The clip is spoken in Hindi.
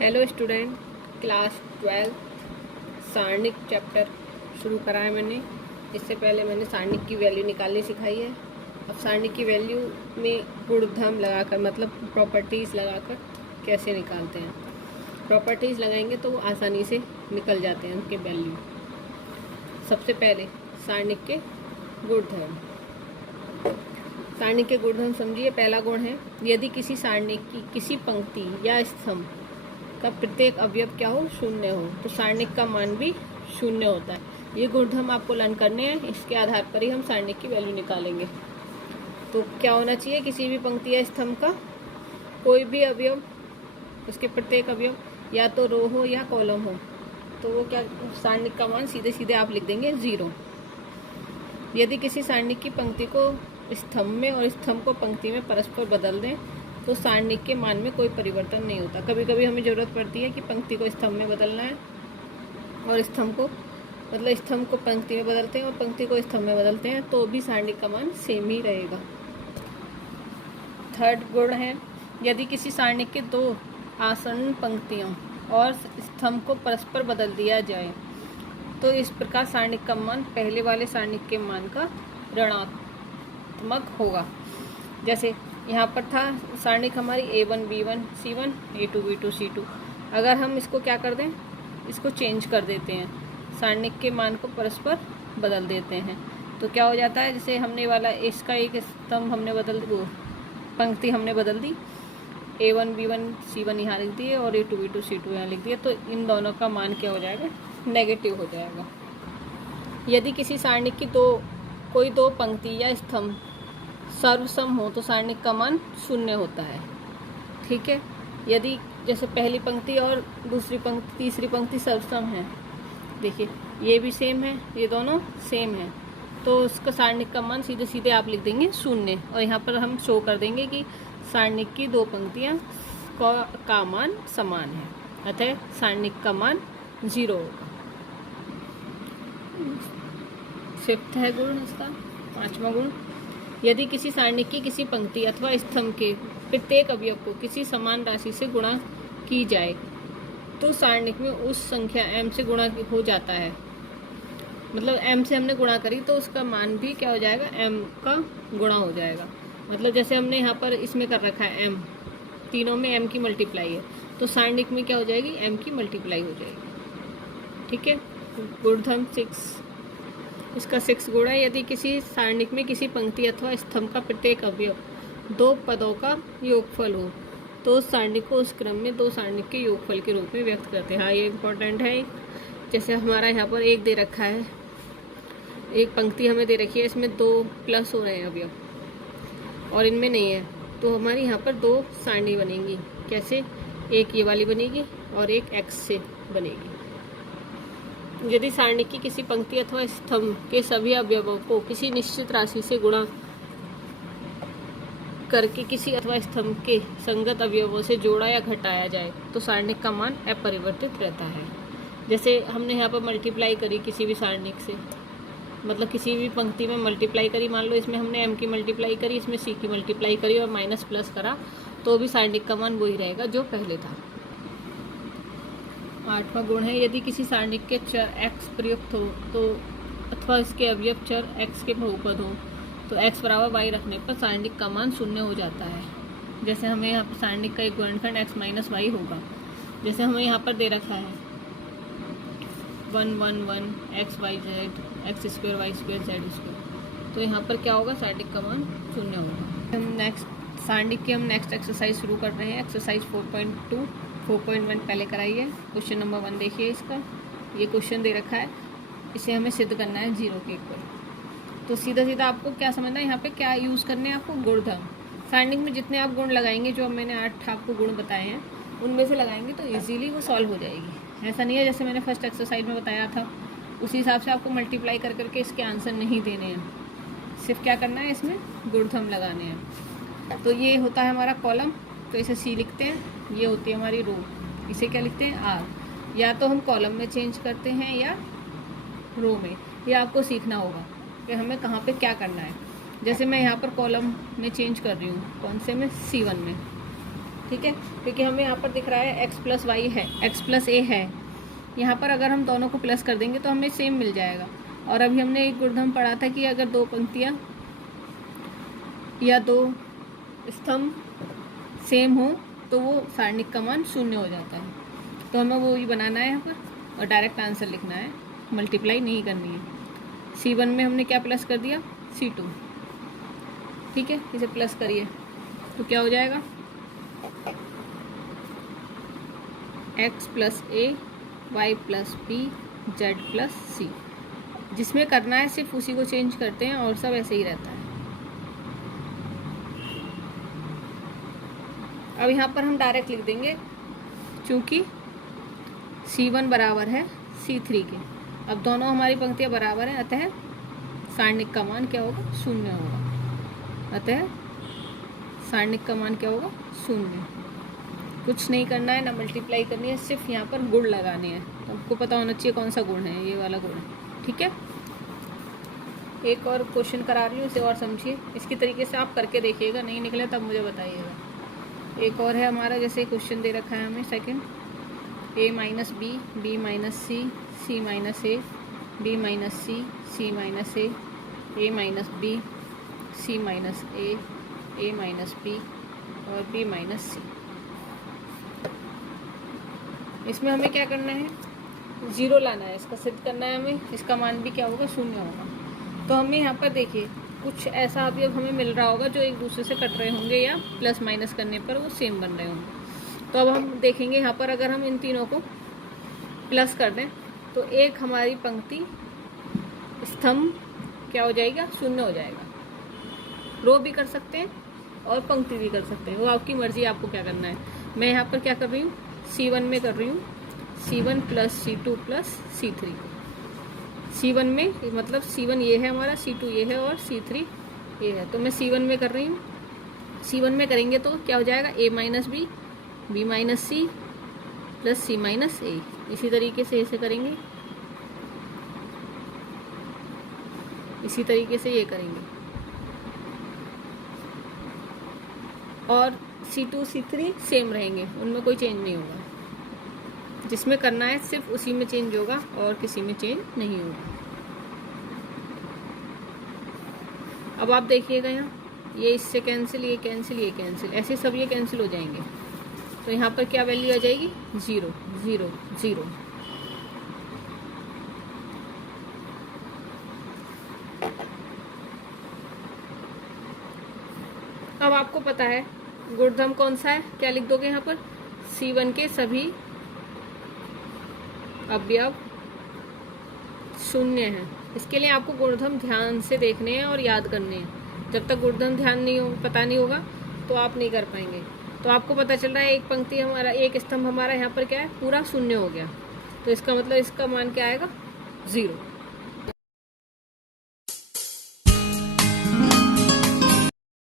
हेलो स्टूडेंट, क्लास 12 सारणिक चैप्टर शुरू करा है मैंने। इससे पहले मैंने सारणिक की वैल्यू निकालनी सिखाई है। अब सारणिक की वैल्यू में गुणधर्म लगाकर मतलब प्रॉपर्टीज़ लगाकर कैसे निकालते हैं। प्रॉपर्टीज़ लगाएंगे तो वो आसानी से निकल जाते हैं उनके वैल्यू। सबसे पहले सारणिक के गुणधर्म। सारणिक के गुणधर्म समझिए। पहला गुण है, यदि किसी सारणिक की किसी पंक्ति या स्तंभ का प्रत्येक अवयव क्या हो, शून्य हो, तो सारणिक का मान भी शून्य होता है। ये गुणधर्म आपको लर्न करने हैं, इसके आधार पर ही हम सारणिक की वैल्यू निकालेंगे। तो क्या होना चाहिए, किसी भी पंक्ति या स्तंभ का कोई भी अवयव, उसके प्रत्येक अवयव या तो रो हो या कॉलम हो, तो वो क्या, सारणिक का मान सीधे सीधे आप लिख देंगे 0। यदि किसी सारणिक की पंक्ति को स्तंभ में और स्तंभ को पंक्ति में परस्पर बदल दें तो सारणिक के मान में कोई परिवर्तन नहीं होता। कभी कभी हमें ज़रूरत पड़ती है कि पंक्ति को स्तंभ में बदलना है और स्तंभ को पंक्ति में बदलते हैं और पंक्ति को स्तंभ में बदलते हैं, तो भी सारणिक का मान सेम ही रहेगा। थर्ड गुण है, यदि किसी सारणिक के दो आसन्न पंक्तियों और स्तंभ को परस्पर बदल दिया जाए तो इस प्रकार सारणिक का मान पहले वाले सारणिक के मान का ऋणात्मक होगा। जैसे यहाँ पर था सारणिक हमारी A1 B1 C1 A2 B2 C2। अगर हम इसको क्या कर दें, इसको चेंज कर देते हैं, सारणिक के मान को परस्पर बदल देते हैं, तो क्या हो जाता है, जैसे हमने वाला इसका एक स्तंभ हमने बदल दी, पंक्ति हमने बदल दी, A1 B1 C1 यहाँ लिख दिए और A2 B2 C2 यहाँ लिख दिए, तो इन दोनों का मान क्या हो जाएगा, नेगेटिव हो जाएगा। यदि किसी सारणिक की कोई दो पंक्ति या स्तंभ सर्वसम हो तो सारणिक का मान शून्य होता है। ठीक है, यदि जैसे पहली पंक्ति और दूसरी पंक्ति तीसरी पंक्ति सर्वसम है, देखिए ये भी सेम है, ये दोनों सेम है, तो उसका सारणिक का मान सीधे सीधे आप लिख देंगे 0। और यहाँ पर हम शो कर देंगे कि सारणिक की दो पंक्तियाँ का मान समान है, अतः सारणिक का मान 0 होगा। फिफ्थ है गुण इसका, पांचवा गुण, यदि किसी सारणिक की किसी पंक्ति अथवा स्तंभ के प्रत्येक अवयव को किसी समान राशि से गुणा की जाए तो सारणिक में उस संख्या m से गुणा हो जाता है। मतलब m से हमने गुणा करी तो उसका मान भी क्या हो जाएगा, m का गुणा हो जाएगा। मतलब जैसे हमने यहाँ पर इसमें कर रखा है m, तीनों में m की मल्टीप्लाई है, तो सारणिक में क्या हो जाएगी, m की मल्टीप्लाई हो जाएगी। ठीक है, गुणधर्म 6, इसका 6 गुण है, यदि किसी सारणिक में किसी पंक्ति अथवा स्तंभ का प्रत्येक अवयव दो पदों का योगफल हो तो उस सारणिक को उस क्रम में दो सारणिक के योगफल के रूप में व्यक्त करते हैं। हाँ, ये इम्पोर्टेंट है। जैसे हमारा यहाँ पर एक दे रखा है, एक पंक्ति हमें दे रखी है, इसमें 2 प्लस हो रहे हैं अवयव और इनमें नहीं है, तो हमारी यहाँ पर 2 सारणी बनेंगी। कैसे, एक ये वाली बनेगी और एक x से बनेगी। यदि सारणिक की किसी पंक्ति अथवा स्तंभ के सभी अवयवों को किसी निश्चित राशि से गुणा करके किसी अथवा स्तंभ के संगत अवयवों से जोड़ा या घटाया जाए तो सारणिक का मान अपरिवर्तित रहता है। जैसे हमने यहाँ पर मल्टीप्लाई करी किसी भी सारणिक से, मतलब किसी भी पंक्ति में मल्टीप्लाई करी, मान लो इसमें हमने m की मल्टीप्लाई करी, इसमें c की मल्टीप्लाई करी और माइनस प्लस करा, तो भी सारणिक का मान वही रहेगा जो पहले था। 8वां गुण है, यदि किसी सारणिक के चर x प्रयुक्त हो तो अथवा इसके अवयव चर x के बहुपद हो तो x बराबर y रखने पर सारणिक का मान 0 हो जाता है। जैसे हमें यहाँ पर सारणिक का एक गुणनखंड x माइनस वाई होगा, जैसे हमें यहाँ पर दे रखा है 1 1 1 x y z x square y square z square, तो यहाँ पर क्या होगा, सारणिक का मान 0 होगा। हम नेक्स्ट सारणिक की नेक्स्ट एक्सरसाइज शुरू कर रहे हैं। एक्सरसाइज 4.2 4.1 पहले कराइए। क्वेश्चन नंबर 1 देखिए, इसका ये क्वेश्चन दे रखा है, इसे हमें सिद्ध करना है 0 के इक्वल। तो सीधा सीधा आपको क्या समझना है, यहाँ पे क्या यूज़ करने हैं आपको, गुणधर्म। सारणिक में जितने आप गुण लगाएंगे, जो मैंने 8 आपको गुण बताए हैं, उनमें से लगाएंगे तो इजीली वो सॉल्व हो जाएगी। ऐसा नहीं है जैसे मैंने फर्स्ट एक्सरसाइज में बताया था उसी हिसाब से आपको मल्टीप्लाई कर करके इसके आंसर नहीं देने हैं, सिर्फ क्या करना है, इसमें गुणधर्म लगाने हैं। तो ये होता है हमारा कॉलम, तो इसे C लिखते हैं, ये होती है हमारी रो, इसे क्या लिखते हैं, R। या तो हम कॉलम में चेंज करते हैं या रो में, ये आपको सीखना होगा कि हमें कहाँ पे क्या करना है। जैसे मैं यहाँ पर कॉलम में चेंज कर रही हूँ, कौन से में, C1 में, ठीक है, क्योंकि हमें यहाँ पर दिख रहा है x प्लस वाई है, x प्लस ए है। यहाँ पर अगर हम दोनों को प्लस कर देंगे तो हमें सेम मिल जाएगा। और अभी हमने एक गुणधर्म पढ़ा था कि अगर दो पंक्तियाँ या दो स्तंभ सेम हो तो वो सारणिक का मान 0 हो जाता है। तो हमें वो ही बनाना है यहाँ पर और डायरेक्ट आंसर लिखना है, मल्टीप्लाई नहीं करनी है। C1 में हमने क्या प्लस कर दिया, C2, ठीक है, इसे प्लस करिए तो क्या हो जाएगा, x plus A Y plus B Z plus C. जिसमें करना है सिर्फ उसी को चेंज करते हैं और सब ऐसे ही रहता है। अब यहाँ पर हम डायरेक्ट लिख देंगे, चूँकि C1 बराबर है C3 के। अब दोनों हमारी पंक्तियाँ बराबर हैं, अतः सारणिक का मान क्या होगा, 0 होगा। अतः सारणिक का मान क्या होगा, 0। कुछ नहीं करना है, ना मल्टीप्लाई करनी है, सिर्फ यहाँ पर गुण लगाने हैं। तो आपको पता होना चाहिए कौन सा गुण है, ये वाला गुण है, ठीक है। एक और क्वेश्चन करा रही हूँ, इसे और समझिए। इसकी तरीके से आप करके देखिएगा, नहीं निकले तब मुझे बताइएगा। एक और है हमारा, जैसे क्वेश्चन दे रखा है हमें second, a minus B, B minus c, c minus a, b minus c, c minus a minus b, c minus a minus b और बी माइनस सी। इसमें हमें क्या करना है, 0 लाना है, इसका सिद्ध करना है हमें, इसका मान भी क्या होगा, 0 होगा। तो हमें यहाँ पर देखिए कुछ ऐसा अभी अब हमें मिल रहा होगा जो एक दूसरे से कट रहे होंगे या प्लस माइनस करने पर वो सेम बन रहे होंगे। तो अब हम देखेंगे यहाँ पर अगर हम इन तीनों को प्लस कर दें तो एक हमारी पंक्ति स्तंभ क्या हो जाएगा, 0 हो जाएगा। रो भी कर सकते हैं और पंक्ति भी कर सकते हैं, वो आपकी मर्जी, आपको क्या करना है। मैं यहाँ पर क्या कर रही हूँ, C1 में कर रही हूँ C1 plus C2 plus C3। C1 में मतलब C1 ये है हमारा, C2 ये है और C3 ये है। तो मैं C1 में कर रही हूँ, C1 में करेंगे तो क्या हो जाएगा, a minus B, B minus C plus C minus A. इसी तरीके से इसे करेंगे, इसी तरीके से ये करेंगे। और C2 C3 सेम रहेंगे, उनमें कोई चेंज नहीं होगा। जिसमें करना है सिर्फ उसी में चेंज होगा और किसी में चेंज नहीं होगा। अब आप देखिएगा यहाँ, ये इससे कैंसिल, ये कैंसिल, ये कैंसिल, ऐसे सब ये कैंसिल हो जाएंगे। तो यहाँ पर क्या वैल्यू आ जाएगी, 0 0 0। अब आपको पता है गुणधर्म कौन सा है, क्या लिख दोगे यहाँ पर, C1 के सभी अवयव 0 हैं। इसके लिए आपको गुणधर्म ध्यान से देखने हैं और याद करने हैं। जब तक गुणधर्म ध्यान नहीं हो, पता नहीं होगा तो आप नहीं कर पाएंगे। तो आपको पता चल रहा है एक पंक्ति हमारा, एक स्तंभ हमारा यहाँ पर क्या है, पूरा 0 हो गया। तो इसका मतलब इसका मान क्या आएगा, 0।